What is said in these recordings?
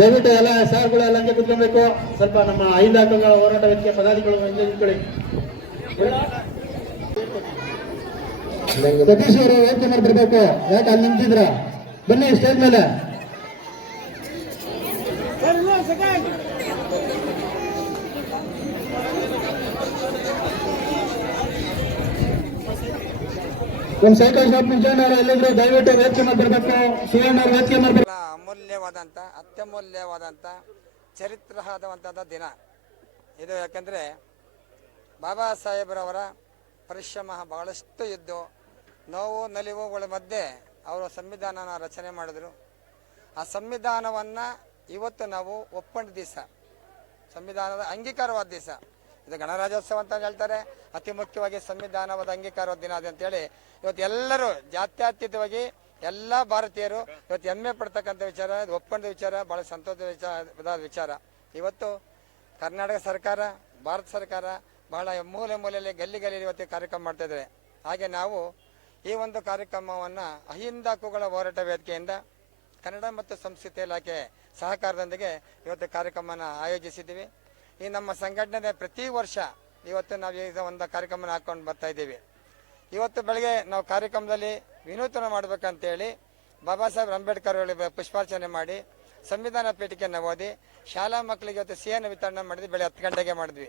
ದಯವಿಟ್ಟು ಎಲ್ಲ ಸಾರ್ಗಳು ಎಲ್ಲ ಹಂಗೆ ಕುತ್ಕೊಬೇಕು. ಸ್ವಲ್ಪ ನಮ್ಮ ಐದು ಹಕ್ಕುಗಳ ಹೋರಾಟ ವ್ಯಕ್ತಿಯ ಪದಾಧಿಕಾರಿಗಳು ಹಂಗೆ ನಿಂತ್ಕೊಳ್ಳಿ. ಸತೀಶ್ ಅವರು ಯೋಚನೆ ಮಾಡಿ ಬರಬೇಕು ಯಾಕೆ ಅಲ್ಲಿ ನಿಂತಿದ್ರ ಬನ್ನಿ ಸ್ಟೇಜ್ ಮೇಲೆ. ಒಂದು ಸೈಕಲ್ ಶಾಪ್ ಮುಂಚೆನವರು ಎಲ್ಲಿದ್ರು ದಯವಿಟ್ಟು ವೇದಿಕೆ ಮೇಲೆ ಬರಬೇಕು ಸುವರ್ಣ ವೇದಿಕೆ. ಬಹಳ ಅಮೂಲ್ಯವಾದಂಥ, ಅತ್ಯಮೂಲ್ಯವಾದಂಥ ಚರಿತ್ರವಾದಂಥದ್ದು ದಿನ. ಇದು ಯಾಕಂದರೆ ಬಾಬಾ ಸಾಹೇಬ್ರವರ ಪರಿಶ್ರಮ ಬಹಳಷ್ಟು ಇದ್ದು, ನೋವು ನಲಿವುಗಳ ಮಧ್ಯೆ ಅವರು ಸಂವಿಧಾನನ ರಚನೆ ಮಾಡಿದರು. ಆ ಸಂವಿಧಾನವನ್ನು ಇವತ್ತು ನಾವು ಒಪ್ಪಂಡ ದಿವಸ, ಸಂವಿಧಾನದ ಅಂಗೀಕಾರವಾದ ದಿವಸ, ಇದು ಗಣರಾಜ್ಯೋತ್ಸವ ಅಂತ ಹೇಳ್ತಾರೆ, ಅತಿ ಮುಖ್ಯವಾಗಿ ಸಂವಿಧಾನವಾದ ಅಂಗೀಕಾರವಾದ ದಿನ ಅಂತೇಳಿ ಇವತ್ತು ಎಲ್ಲರೂ ಜಾತ್ಯತೀತವಾಗಿ ಎಲ್ಲ ಭಾರತೀಯರು ಇವತ್ತು ಹೆಮ್ಮೆ ಪಡ್ತಕ್ಕಂಥ ವಿಚಾರ ಒಪ್ಪಂದ ವಿಚಾರ, ಬಹಳ ಸಂತೋಷದ ವಿಚಾರ ವಿಚಾರ. ಇವತ್ತು ಕರ್ನಾಟಕ ಸರ್ಕಾರ, ಭಾರತ ಸರ್ಕಾರ ಬಹಳ ಮೂಲೆ ಮೂಲೆಯಲ್ಲಿ ಗಲ್ಲಿ ಗಲ್ಲಿ ಇವತ್ತು ಕಾರ್ಯಕ್ರಮ ಮಾಡ್ತಾ ಇದ್ದಾರೆ ಹಾಗೆ ನಾವು ಈ ಒಂದು ಕಾರ್ಯಕ್ರಮವನ್ನು ಅಹಿಂದ ಹಕ್ಕುಗಳ ಹೋರಾಟ ವೇದಿಕೆಯಿಂದ ಕನ್ನಡ ಮತ್ತು ಸಂಸ್ಕೃತಿ ಇಲಾಖೆ ಸಹಕಾರದೊಂದಿಗೆ ಇವತ್ತು ಕಾರ್ಯಕ್ರಮನ ಆಯೋಜಿಸಿದ್ದೀವಿ. ಈ ನಮ್ಮ ಸಂಘಟನೆ ಪ್ರತಿ ವರ್ಷ ಇವತ್ತು ನಾವು ಈಗ ಒಂದು ಕಾರ್ಯಕ್ರಮನ ಹಾಕ್ಕೊಂಡು ಬರ್ತಾ ಇದ್ದೀವಿ. ಇವತ್ತು ಬೆಳಗ್ಗೆ ನಾವು ಕಾರ್ಯಕ್ರಮದಲ್ಲಿ ವಿನೂತನ ಮಾಡಬೇಕಂತೇಳಿ ಬಾಬಾ ಸಾಹೇಬ್ ಅಂಬೇಡ್ಕರ್ ಅವರಿಗೆ ಪುಷ್ಪಾರ್ಚನೆ ಮಾಡಿ ಸಂವಿಧಾನ ಪೀಠಿಕೆಯನ್ನು ಓದಿ ಶಾಲಾ ಮಕ್ಕಳಿಗೆ ಇವತ್ತು ಸಿಹಿಯನ್ನು ವಿತರಣೆ ಮಾಡಿದ್ವಿ, ಬೆಳಗ್ಗೆ ಹತ್ತು ಗಂಟೆಗೆ ಮಾಡಿದ್ವಿ.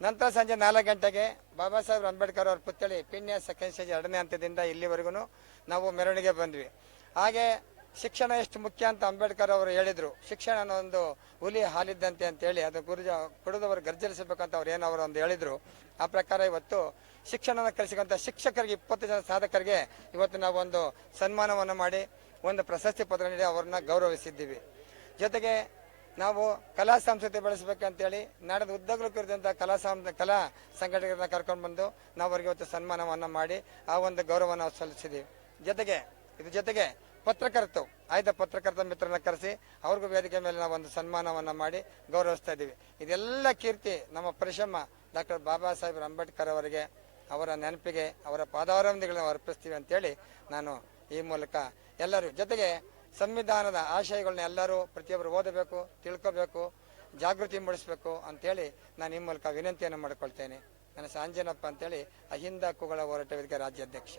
ನಂತರ ಸಂಜೆ ನಾಲ್ಕು ಗಂಟೆಗೆ ಬಾಬಾ ಸಾಹೇಬ್ ಅಂಬೇಡ್ಕರ್ ಅವ್ರ ಪುತ್ಥಳಿ ಪಿನ್ಯ ಸೆಕೆಂಡ್ ಸ್ಟೇಜ್ ಎರಡನೇ ಹಂತದಿಂದ ಇಲ್ಲಿವರೆಗೂ ನಾವು ಮೆರವಣಿಗೆ ಬಂದ್ವಿ. ಹಾಗೆ ಶಿಕ್ಷಣ ಎಷ್ಟು ಮುಖ್ಯ ಅಂತ ಅಂಬೇಡ್ಕರ್ ಅವರು ಹೇಳಿದರು. ಶಿಕ್ಷಣ ಒಂದು ಹುಲಿ ಹಾಲಿದ್ದಂತೆ ಅಂತೇಳಿ ಅದು ಗುರುಜ ಕುಡಿದವರು ಗರ್ಜರಿಸಬೇಕಂತ ಅವ್ರು ಏನು ಅವರು ಒಂದು ಹೇಳಿದರು. ಆ ಪ್ರಕಾರ ಇವತ್ತು ಶಿಕ್ಷಣನ ಕಲಿಸಿದಂಥ ಶಿಕ್ಷಕರಿಗೆ, ಇಪ್ಪತ್ತು ಜನ ಸಾಧಕರಿಗೆ ಇವತ್ತು ನಾವು ಒಂದು ಸನ್ಮಾನವನ್ನು ಮಾಡಿ, ಒಂದು ಪ್ರಶಸ್ತಿ ಪತ್ರ ನೀಡಿ ಅವರನ್ನ ಗೌರವಿಸಿದ್ದೀವಿ. ಜೊತೆಗೆ ನಾವು ಕಲಾ ಸಂಸ್ಕೃತಿ ಬೆಳೆಸಬೇಕಂತೇಳಿ ನಾಡದ ಉದ್ದಗಲು ಕುರಿತಂಥ ಕಲಾ ಸಂ ಕಲಾ ಸಂಘಟನೆಗಳನ್ನ ಕರ್ಕೊಂಡು ಬಂದು ನಾವು ಅವರಿಗೆ ಇವತ್ತು ಸನ್ಮಾನವನ್ನು ಮಾಡಿ ಆ ಒಂದು ಗೌರವವನ್ನು ಸಲ್ಲಿಸಿದ್ದೀವಿ. ಜೊತೆಗೆ, ಇದ್ರ ಜೊತೆಗೆ ಪತ್ರಕರ್ತರು, ಆಯ್ದ ಪತ್ರಕರ್ತ ಮಿತ್ರನ ಕರೆಸಿ ಅವ್ರಿಗೂ ವೇದಿಕೆ ಮೇಲೆ ನಾವು ಒಂದು ಸನ್ಮಾನವನ್ನು ಮಾಡಿ ಗೌರವಿಸ್ತಾ ಇದ್ದೀವಿ. ಇದೆಲ್ಲ ಕೀರ್ತಿ ನಮ್ಮ ಪರಿಶ್ರಮ ಡಾಕ್ಟರ್ ಬಾಬಾ ಸಾಹೇಬ್ ಅಂಬೇಡ್ಕರ್ ಅವರಿಗೆ ಅವರ ನೆನಪಿಗೆ, ಅವರ ಪಾದಾರಂಭಗಳನ್ನು ಅರ್ಪಿಸ್ತೀವಿ ಅಂತೇಳಿ ನಾನು ಈ ಮೂಲಕ ಎಲ್ಲರೂ ಜೊತೆಗೆ ಸಂವಿಧಾನದ ಆಶಯಗಳನ್ನ ಎಲ್ಲರೂ ಪ್ರತಿಯೊಬ್ಬರು ಓದಬೇಕು, ತಿಳ್ಕೋಬೇಕು, ಜಾಗೃತಿ ಮೂಡಿಸಬೇಕು ಅಂತೇಳಿ ನಾನು ಈ ಮೂಲಕ ವಿನಂತಿಯನ್ನು ಮಾಡಿಕೊಳ್ತೇನೆ. ನನ್ನ ಸಾಂಜನಪ್ಪ ಅಂತೇಳಿ ಅಹಿಂದ ಕುಗಳ ಹೋರಾಟ ವೇದಿಕೆ ರಾಜ್ಯಾಧ್ಯಕ್ಷ.